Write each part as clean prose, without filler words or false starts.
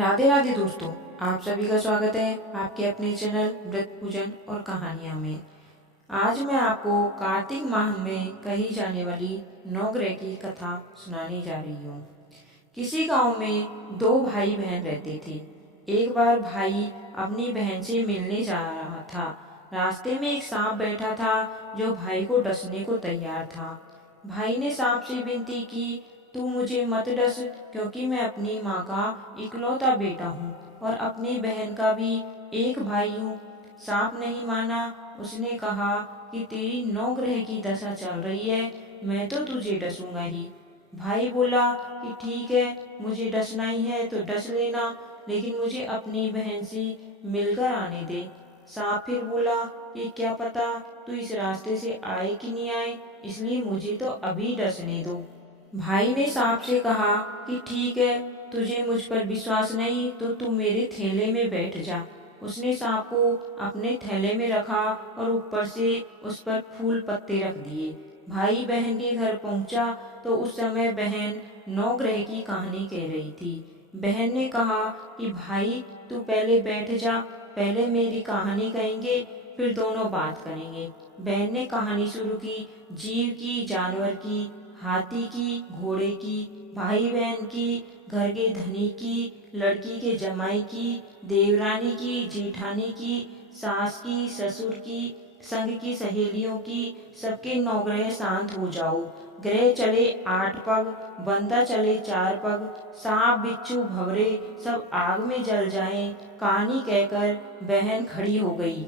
राधे राधे दोस्तों, आप सभी का स्वागत है आपके अपने चैनल व्रत पूजन और कहानियाँ में। आज मैं आपको कार्तिक माह में कही जाने वाली नवग्रह की कथा सुनाने जा रही हूँ। किसी गांव में दो भाई बहन रहते थे। एक बार भाई अपनी बहन से मिलने जा रहा था। रास्ते में एक सांप बैठा था जो भाई को डसने को तैयार था। भाई ने सांप से विनती की, तू मुझे मत डस, क्योंकि मैं अपनी माँ का इकलौता बेटा हूँ और अपनी बहन का भी एक भाई हूँ। सांप नहीं माना। उसने कहा कि तेरी नौ ग्रह की दशा चल रही है, मैं तो तुझे डसूंगा ही। भाई बोला कि ठीक है, मुझे डसना ही है तो डस लेना, लेकिन मुझे अपनी बहन से मिलकर आने दे। सांप फिर बोला कि क्या पता तू इस रास्ते से आए कि नहीं आए, इसलिए मुझे तो अभी डसने दो। भाई ने सांप से कहा कि ठीक है, तुझे मुझ पर विश्वास नहीं तो तू मेरे थैले में बैठ जा। उसने सांप को अपने थैले में रखा और ऊपर से उस पर फूल पत्ते रख दिए। भाई बहन के घर पहुंचा तो उस समय बहन नौ ग्रह की कहानी कह रही थी। बहन ने कहा कि भाई तू पहले बैठ जा, पहले मेरी कहानी कहेंगे, फिर दोनों बात करेंगे। बहन ने कहानी शुरू की, जीव की, जानवर की, हाथी की, घोड़े की, भाई बहन की, घर के धनी की, लड़की के जमाई की, देवरानी की, जेठानी की, सास की, ससुर की, संग की सहेलियों की, सबके नौ ग्रह शांत हो जाओ। ग्रह चले 8 पग, बंदा चले 4 पग, सांप बिच्छू भवरे सब आग में जल जाएं। कहानी कहकर बहन खड़ी हो गई।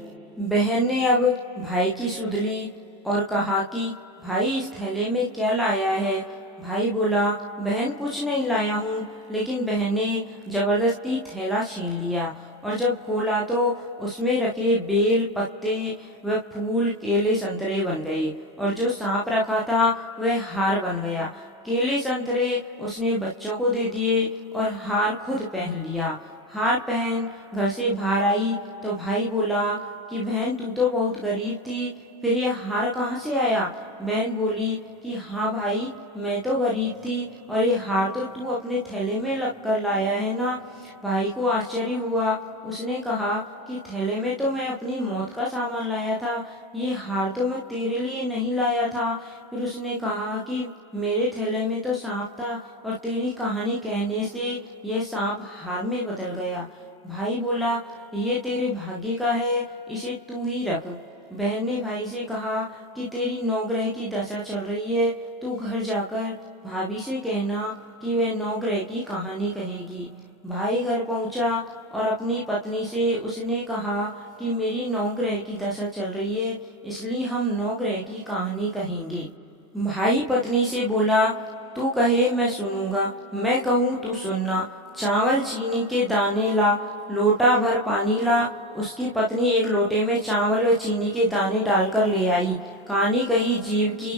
बहन ने अब भाई की सुध ली और कहा कि भाई इस थैले में क्या लाया है। भाई बोला, बहन कुछ नहीं लाया हूँ, लेकिन बहन ने जबरदस्ती थैला छीन लिया और जब खोला तो उसमें रखे बेल पत्ते व फूल केले संतरे बन गए और जो सांप रखा था वह हार बन गया। केले संतरे उसने बच्चों को दे दिए और हार खुद पहन लिया। हार पहन घर से बाहर आई तो भाई बोला कि बहन तू तो बहुत गरीब थी, फिर ये हार कहाँ से आया। बहन बोली कि हाँ भाई, मैं तो गरीब थी और ये हार तो तू अपने थैले में लग कर लाया है ना। भाई को आश्चर्य हुआ। उसने कहा कि थैले में तो मैं अपनी मौत का सामान लाया था, ये हार तो मैं तेरे लिए नहीं लाया था। फिर उसने कहा कि मेरे थैले में तो सांप था और तेरी कहानी कहने से यह सांप हार में बदल गया। भाई बोला, ये तेरे भाग्य का है, इसे तू ही रख। बहन ने भाई से कहा कि तेरी नौ ग्रह की दशा चल रही है, तू घर जाकर भाभी से कहना कि वह नौ ग्रह की कहानी कहेगी। भाई घर पहुंचा और अपनी पत्नी से उसने कहा कि मेरी नौ ग्रह की दशा चल रही है, इसलिए हम नौ ग्रह की कहानी कहेंगे। भाई पत्नी से बोला, तू कहे मैं सुनूंगा, मैं कहूँ तू सुनना। चावल चीनी के दाने ला, लोटा भर पानी ला। उसकी पत्नी एक लोटे में चावल व चीनी के दाने डालकर ले आई। कहानी कही जीव की,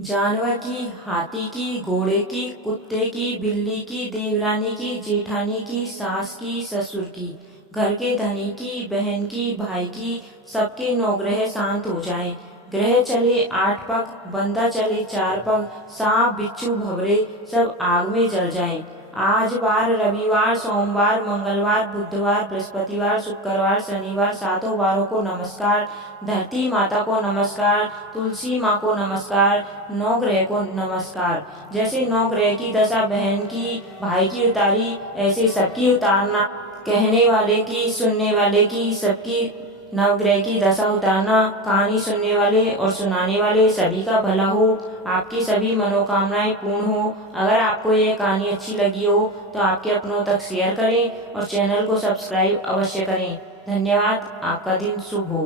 जानवर की, हाथी की, घोड़े की, कुत्ते की, बिल्ली की, देवरानी की, जेठानी की, सास की, ससुर की, घर के धनी की, बहन की, भाई की, सबके नौ ग्रह शांत हो जाएं। ग्रह चले 8 पग, बंदा चले 4 पग, सांप बिच्छू भवरे सब आग में जल जाएं। आज बार रविवार, सोमवार, मंगलवार, बुधवार, बृहस्पतिवार, शुक्रवार, शनिवार, सातों वारों को नमस्कार। धरती माता को नमस्कार, तुलसी माँ को नमस्कार, नौ ग्रह को नमस्कार। जैसे नौ ग्रह की दशा बहन की, भाई की उतारी, ऐसे सबकी उतारना। कहने वाले की, सुनने वाले की, सबकी नवग्रह की दशा उतारना। कहानी सुनने वाले और सुनाने वाले सभी का भला हो, आपकी सभी मनोकामनाएं पूर्ण हो। अगर आपको यह कहानी अच्छी लगी हो तो आपके अपनों तक शेयर करें और चैनल को सब्सक्राइब अवश्य करें। धन्यवाद। आपका दिन शुभ हो।